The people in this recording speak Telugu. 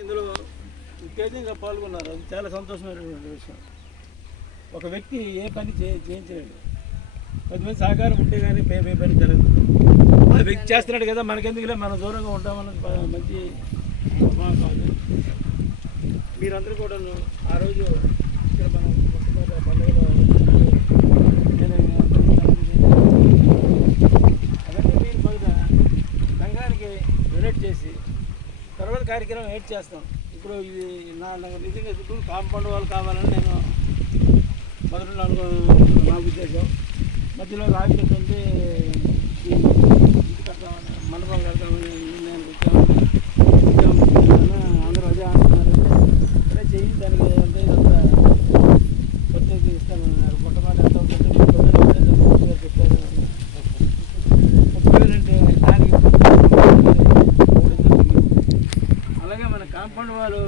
ఇందులో ఉత్తేజంగా పాల్గొన్నారు. అది చాలా సంతోషమైనటువంటి విషయం. ఒక వ్యక్తి ఏ పని చే చేయించలేడు. కొంతమంది సహకారం ఉంటే కానీ పే పే పని జరగదు. ఆ వ్యక్తి చేస్తున్నాడు కదా మనకెందుకులే? మనం దూరంగా ఉంటామన్నది మంచి కాదు. మీరందరూ కూడా ఆ రోజు ఇక్కడ మనం పండుగలో అవన్నీ మీరు సంఘానికి డొనేట్ చేసి తర్వాత కార్యక్రమం ఏడ్ చేస్తాం. ఇప్పుడు ఇది నా నాకు నిజంగా ఇప్పుడు కాంపౌండ్ వాళ్ళు కావాలని నేను మొదటి అనుకో నా ఉద్దేశం మధ్యలో రాగి చెట్టు ఉంది ఇంటి కడతామని మండపం కడతామని నేను వచ్చాము అందరూ అదే అంటున్నారు అదే చెయ్యి దానికి అలాగే మన కాంపౌండ్ వాళ్ళు